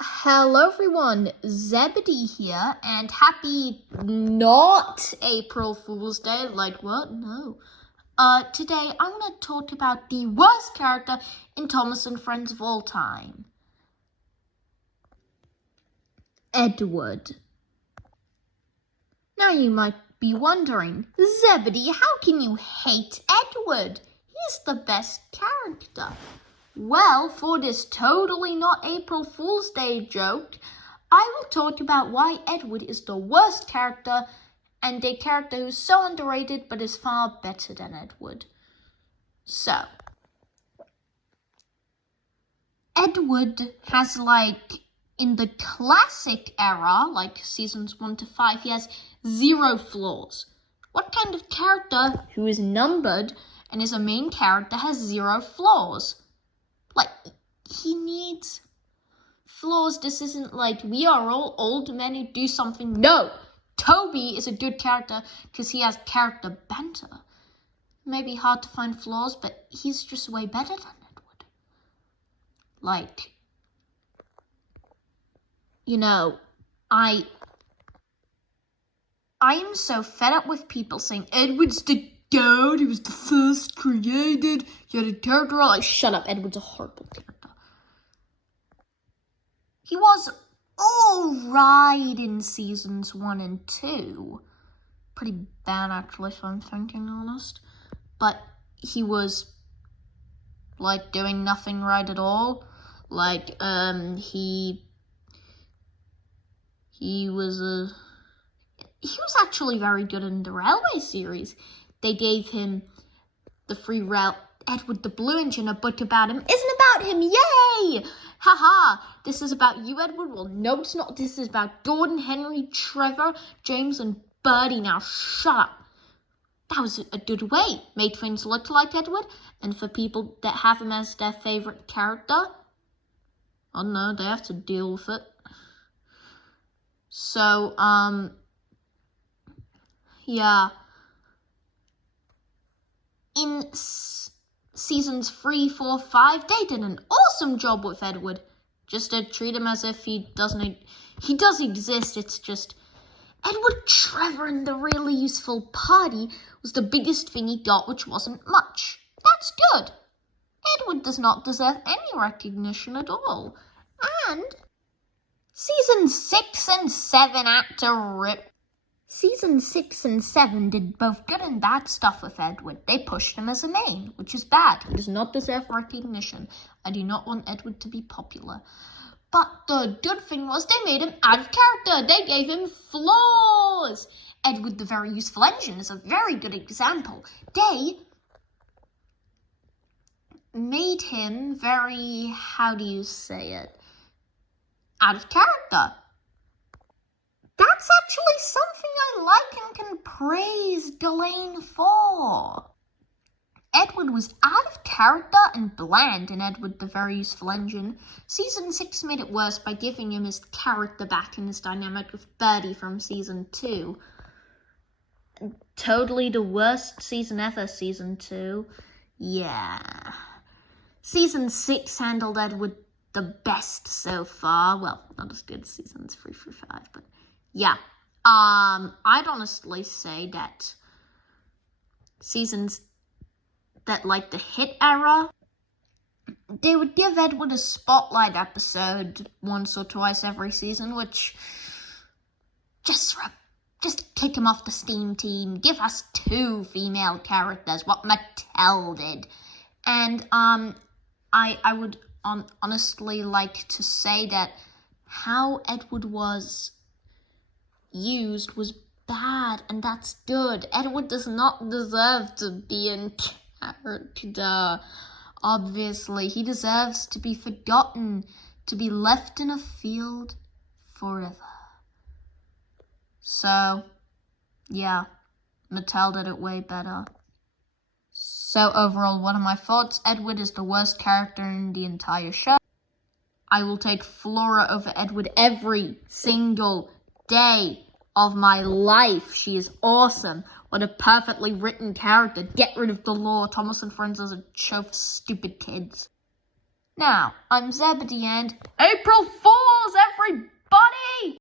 Hello everyone, Zebedee here, and happy not April Fool's Day. Like what? No. Today I'm going to talk about the worst character in Thomas and Friends of all time. Edward. Now you might be wondering, Zebedee, how can you hate Edward? He's the best character. Well, for this totally not April Fool's Day joke, I will talk about why Edward is the worst character and a character who's so underrated but is far better than Edward. So, Edward has in the classic era, like seasons 1 to 5, he has 0 flaws. What kind of character who is numbered and is a main character has 0 flaws? He needs flaws. This isn't like we are all old men who do something. No, Toby is a good character because he has character banter. Maybe hard to find flaws, but he's just way better than Edward. I am so fed up with people saying Edward's the goat, he was the first created, he had a character. Shut up, Edward's a horrible character. He was alright in seasons 1 and 2. Pretty bad, actually, if I'm thinking honest. But he was, doing nothing right at all. He was actually very good in the Railway series. They gave him the free route. Edward the Blue Engine, a book about him, isn't about him. Yay! Haha, this is about you, Edward. Well, no, it's not. This is about Gordon, Henry, Trevor, James, and Bertie. Now, shut up. That was a good way. Made things look like Edward. And for people that have him as their favorite character, oh no, they have to deal with it. So, yeah. In seasons 3, 4, 5, they did an awesome job with Edward. Just to treat him as if he does exist. It's just Edward, Trevor, and the really useful party was the biggest thing he got, which wasn't much. That's good. Edward does not deserve any recognition at all. And season 6 and 7 had to rip. Season 6 and 7 did both good and bad stuff with Edward. They pushed him as a main, which is bad. He does not deserve recognition. I do not want Edward to be popular. But the good thing was they made him out of character. They gave him flaws. Edward the Very Useful Engine is a very good example. They made him very, how do you say it, out of character. That's actually something I like and can praise Delane for. Edward was out of character and bland in Edward the Very Useful Engine. Season 6 made it worse by giving him his character back in his dynamic with Bertie from season 2. Totally the worst season ever, season 2. Yeah. Season 6 handled Edward the best so far. Well, not as good as seasons 3 through 5, but yeah, I'd honestly say that seasons that the hit era, they would give Edward a spotlight episode once or twice every season, which just kick him off the Steam team, give us 2 female characters, what Mattel did. And I would honestly like to say that how Edward was used was bad, and that's good. Edward does not deserve to be in character. Obviously, he deserves to be forgotten, to be left in a field forever. So, yeah, Mattel did it way better. So overall, what are my thoughts? Edward is the worst character in the entire show. I will take Flora over Edward every single day of my life. She is awesome. What a perfectly written character. Get rid of the law. Thomas and Friends is a show for stupid kids. Now, I'm Zebedee and April Fool!